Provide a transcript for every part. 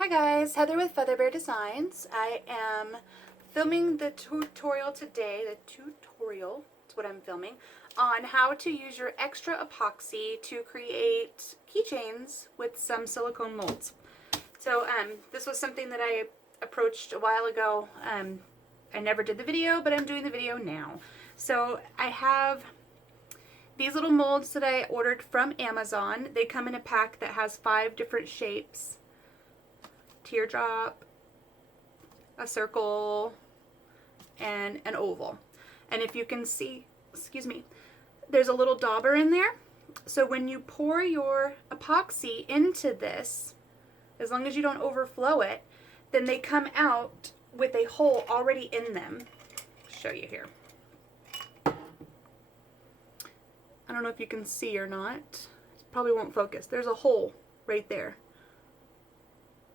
Hi guys, Heather with FeatherBear Designs. I am filming the tutorial today, that's what I'm filming, on how to use your extra epoxy to create keychains with some silicone molds. So this was something that I approached a while ago. I never did the video, but I'm doing the video now. So I have these little molds that I ordered from Amazon. They come in a pack that has 5 different shapes. Teardrop, a circle, and an oval. And if you can see, there's a little dauber in there. So when you pour your epoxy into this, as long as you don't overflow it, then they come out with a hole already in them. I'll show you here. I don't know if you can see or not. It probably won't focus. There's a hole right there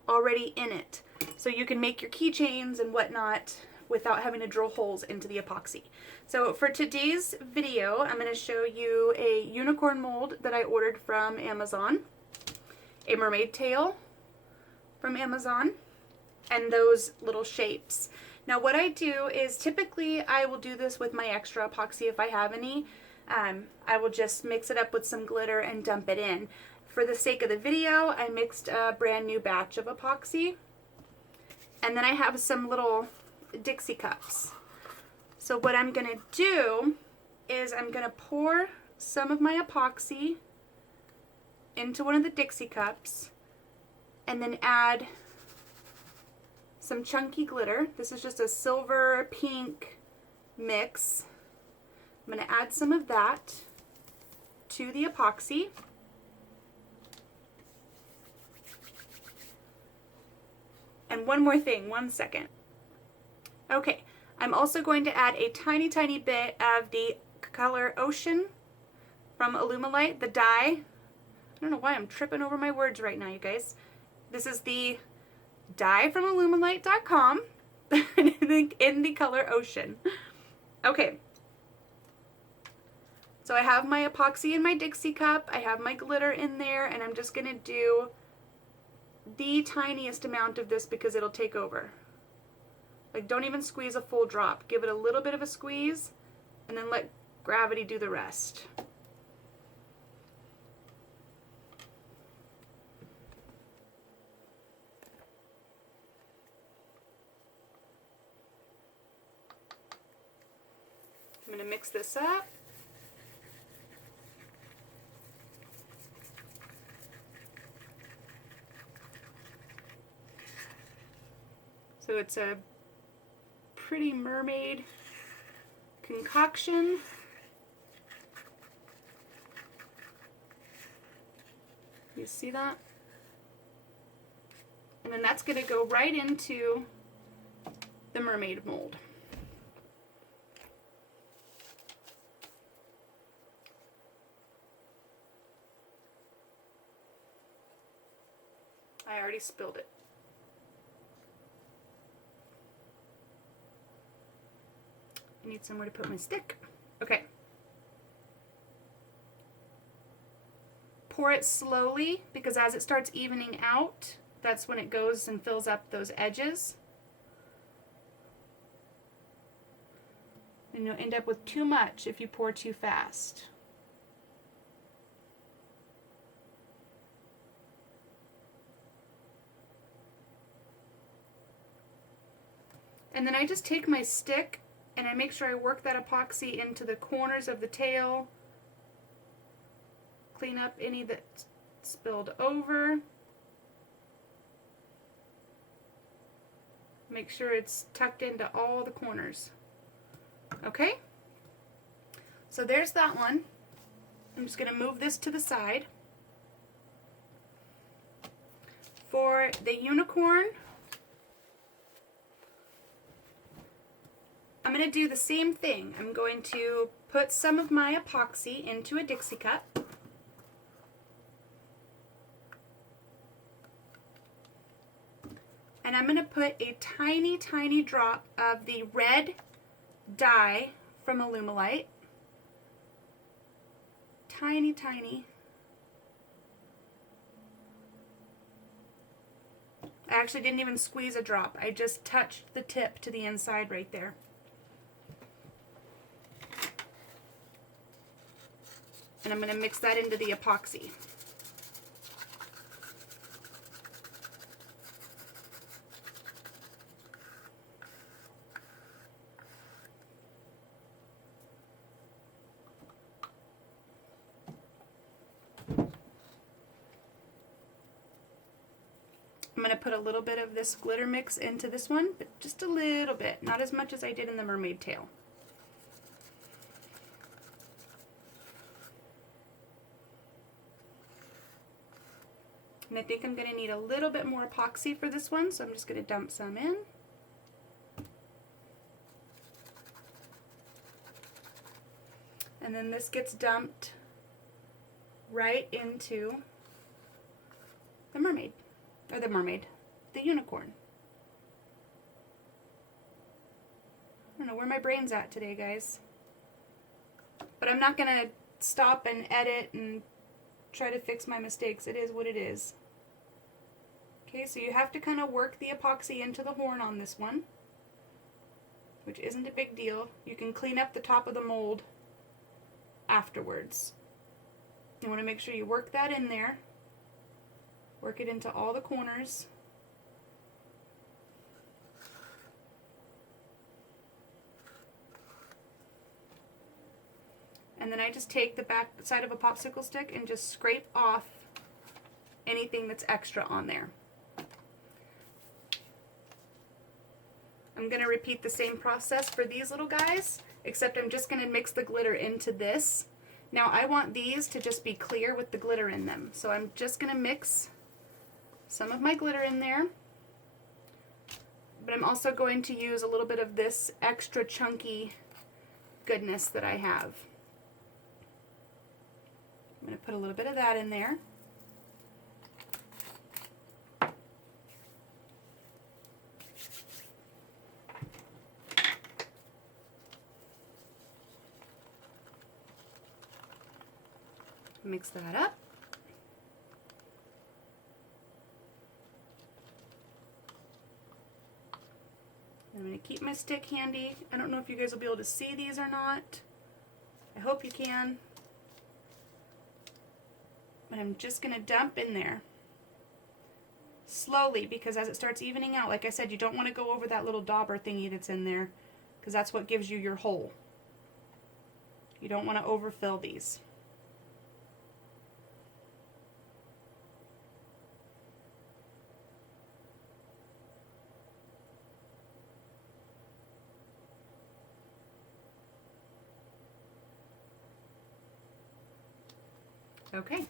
already in it. So you can make your keychains and whatnot without having to drill holes into the epoxy. So for today's video, I'm going to show you a unicorn mold that I ordered from Amazon, a mermaid tail from Amazon, and those little shapes. Now what I do is typically I will do this with my extra epoxy if I have any. I will just mix it up with some glitter and dump it in. For the sake of the video, I mixed a brand new batch of epoxy. And then I have some little Dixie cups. So what I'm going to do is I'm going to pour some of my epoxy into one of the Dixie cups and then add some chunky glitter. This is just a silver pink mix. I'm going to add some of that to the epoxy. And one more thing, one second. Okay, I'm also going to add a tiny, tiny bit of the color Ocean from Alumalite, the dye. I don't know why I'm tripping over my words right now, you guys. This is the dye from alumalite.com in the color Ocean. Okay. So I have my epoxy in my Dixie cup, I have my glitter in there, and I'm just going to do the tiniest amount of this because it'll take over. Like, don't even squeeze a full drop. Give it a little bit of a squeeze and then let gravity do the rest. I'm going to mix this up. So it's a pretty mermaid concoction. You see that? And then that's going to go right into the mermaid mold. I already spilled it. I need somewhere to put my stick. Okay. Pour it slowly because as it starts evening out, that's when it goes and fills up those edges. And you'll end up with too much if you pour too fast. And then I just take my stick and I make sure I work that epoxy into the corners of the tail. Clean up any that spilled over. Make sure it's tucked into all the corners. Okay? So there's that one. I'm just going to move this to the side. For the unicorn, I'm going to do the same thing. I'm going to put some of my epoxy into a Dixie cup. And I'm going to put a tiny, tiny drop of the red dye from Alumalite. Tiny, tiny. I actually didn't even squeeze a drop. I just touched the tip to the inside right there. And I'm going to mix that into the epoxy. I'm going to put a little bit of this glitter mix into this one, but just a little bit, not as much as I did in the mermaid tail. And I think I'm going to need a little bit more epoxy for this one, so I'm just going to dump some in. And then this gets dumped right into the mermaid. Or the unicorn. I don't know where my brain's at today, guys. But I'm not going to stop and edit and try to fix my mistakes. It is what it is. Okay, so you have to kind of work the epoxy into the horn on this one, which isn't a big deal. You can clean up the top of the mold afterwards. You want to make sure you work that in there. Work it into all the corners. And then I just take the back side of a popsicle stick and just scrape off anything that's extra on there. I'm going to repeat the same process for these little guys, except I'm just going to mix the glitter into this. Now I want these to just be clear with the glitter in them. So I'm just going to mix some of my glitter in there, but I'm also going to use a little bit of this extra chunky goodness that I have. I'm going to put a little bit of that in there. Mix that up. I'm going to keep my stick handy. I don't know if you guys will be able to see these or not. I hope you can. But I'm just going to dump in there slowly, because as it starts evening out, like I said, you don't want to go over that little dauber thingy that's in there, because that's what gives you your hole. You don't want to overfill these. Okay.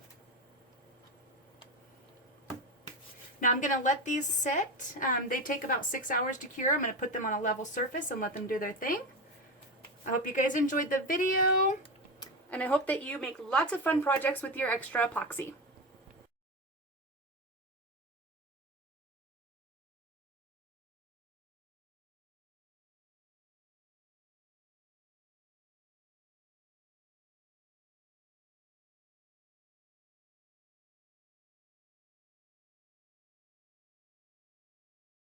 Now I'm going to let these sit. They take about 6 hours to cure. I'm going to put them on a level surface and let them do their thing. I hope you guys enjoyed the video, and I hope that you make lots of fun projects with your extra epoxy.